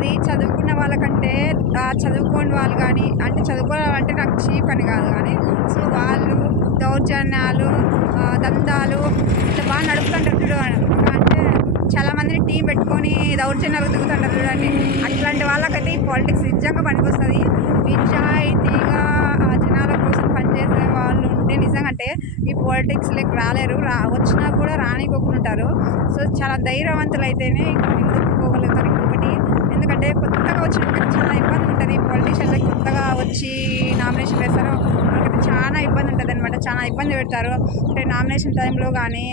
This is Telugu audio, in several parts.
అది చదువుకున్న వాళ్ళకంటే చదువుకోని వాళ్ళు కానీ అంటే చదువుకోవాలంటే నాకు చీప్ అని కాదు కానీ సో వాళ్ళు దౌర్జన్యాలు దందాలు ఇట్లా బాగా నడుపుతుంటారు చూడు అంటే చాలామందిని టీం పెట్టుకొని దౌర్జన్యాలు దిగుతుంటారు చూడండి. అట్లాంటి వాళ్ళకైతే ఈ పాలిటిక్స్ నిజంగా పనికొస్తుంది. నిజాయితీగా ఆ జనాల కోసం పనిచేసే వాళ్ళు ఉంటే నిజంగా అంటే ఈ పాలిటిక్స్లోకి రాలేరు. రా వచ్చినా కూడా రానికోకుండా ఉంటారు. సో చాలా ధైర్యవంతులు అయితేనే ముందుకు ఎందుకంటే కొత్తగా వచ్చిన చాలా ఇబ్బంది ఉంటుంది పొలిటీషియన్లకి కొత్తగా వచ్చి నామినేషన్ వేస్తారు. వాళ్ళకైతే చాలా ఇబ్బంది ఉంటుంది అనమాట చాలా ఇబ్బంది పెడతారు. అంటే నామినేషన్ టైంలో కానీ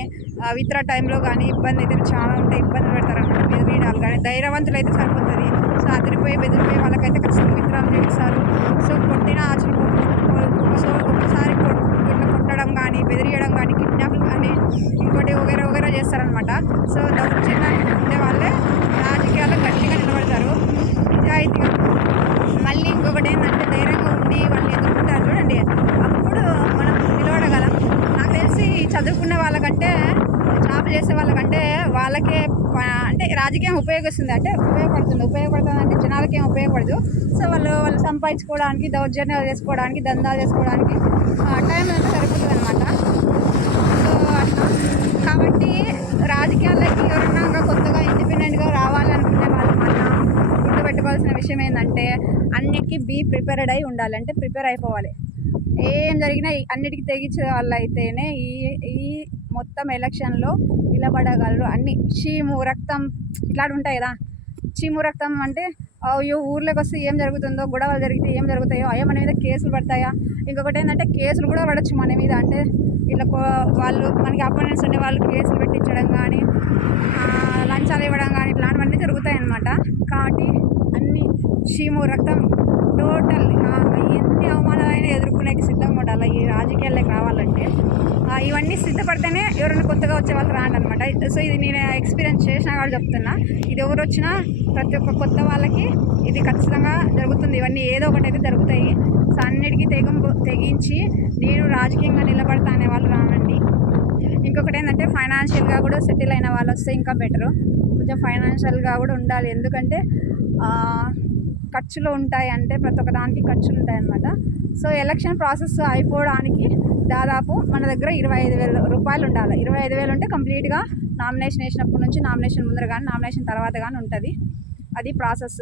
విత్డ్రా టైంలో కానీ ఇబ్బంది అయితే చాలా ఉంటాయి ఇబ్బంది పెడతారు అనమాట బెదిరియడాలు కానీ ధైర్యవంతులు అయితే సరిపోతుంది. సో అదిరిపోయి బెదిరిపోయి వాళ్ళకైతే ఖచ్చితంగా విత్డ్రాలు చేస్తారు సో కొట్టిన ఆచరణ సో ఒకసారి కొట్టడం కానీ బెదిరియడం కానీ కిడ్నాప్లు కానీ ఇంకోటి వగేరా వగేరా చేస్తారనమాట సో దౌర్జన్యానికి ఉండే వాళ్ళే రాజకీయాల్లో గట్టిగా నిలబడతారు. నిజాయితీగా మళ్ళీ ఇంకొకటి ఏంటంటే ధైర్యంగా ఉండి వాళ్ళని ఎదుర్కొంటారు. చూడండి అప్పుడు మనం నిలబడగలం. నాకు తెలిసి చదువుకునే వాళ్ళకంటే జాబ్ చేసే వాళ్ళకంటే వాళ్ళకే అంటే రాజకీయం ఉపయోగిస్తుంది. అంటే ఉపయోగపడుతుంది. ఉపయోగపడుతుంది అంటే జనాలకి ఏం ఉపయోగపడదు. సో వాళ్ళు వాళ్ళు సంపాదించుకోవడానికి దౌర్జన్యాలు చేసుకోవడానికి దందాలు చేసుకోవడానికి టైం అంతా సరిపోతుంది అనమాట సో అట్లా కాబట్టి రాజకీయాల్లోకి ఎవరన్నా ఇంకా కొత్తగా ఇండిపెండెంట్గా రావాలనుకునే వాళ్ళు మాత్రం గుర్తుపెట్టుకోవాల్సిన అన్నిటికీ బీ ప్రిపేర్డ్ అయి ఉండాలి. అంటే ప్రిపేర్ అయిపోవాలి. ఏం జరిగినా అన్నిటికీ తెగించే వాళ్ళు అయితేనే ఈ ఈ మొత్తం ఎలక్షన్లో నిలబడగలరు. అన్ని చీము రక్తం ఇట్లాంటి ఉంటాయి కదా. చీము రక్తం అంటే అయ్యో ఊర్లోకి వస్తే ఏం జరుగుతుందో గొడవలు జరిగితే ఏం జరుగుతాయో అయ్యో మన మీద కేసులు పడతాయా? ఇంకొకటి ఏంటంటే కేసులు కూడా పడవచ్చు మన మీద. అంటే ఇట్లా వాళ్ళు మనకి అపోనెంట్స్ ఉండే వాళ్ళు కేసులు పెట్టించడం కానీ లంచాలు ఇవ్వడం కానీ ఇట్లాంటివన్నీ జరుగుతాయి అన్నమాట చీము రక్తం టోటల్ ఎన్ని అవమానాలైనా ఎదుర్కొనేకి సిద్ధంగా ఉండాలి. ఈ రాజకీయాల్లోకి రావాలంటే ఇవన్నీ సిద్ధపడితేనే ఎవరైనా కొత్తగా వచ్చే వాళ్ళు రాండనమాట సో ఇది నేను ఎక్స్పీరియన్స్ చేసిన కూడా చెప్తున్నా. ఇది ఎవరు వచ్చినా ప్రతి ఒక్క కొత్త వాళ్ళకి ఇది ఖచ్చితంగా జరుగుతుంది. ఇవన్నీ ఏదో ఒకటి అయితే జరుగుతాయి. సో అన్నిటికీ తెగం తెగించి నేను రాజకీయంగా నిలబడతా అనే వాళ్ళు రానండి. ఇంకొకటి ఏంటంటే ఫైనాన్షియల్గా కూడా సెటిల్ అయిన వాళ్ళు వస్తే ఇంకా బెటరు. కొంచెం ఫైనాన్షియల్గా కూడా ఉండాలి. ఎందుకంటే ఖర్చులు ఉంటాయి అంటే ప్రతి ఒక్క దానికి ఖర్చులు ఉంటాయి అన్నమాట. సో ఎలక్షన్ ప్రాసెస్ అయిపోవడానికి దాదాపు మన దగ్గర ఇరవై ఐదు వేల రూపాయలు ఉండాలి. ఇరవై ఐదు వేలు ఉంటే కంప్లీట్గా నామినేషన్ వేసినప్పటి నుంచి నామినేషన్ ముందర కానీ నామినేషన్ తర్వాత కానీ ఉంటుంది. అది ప్రాసెస్.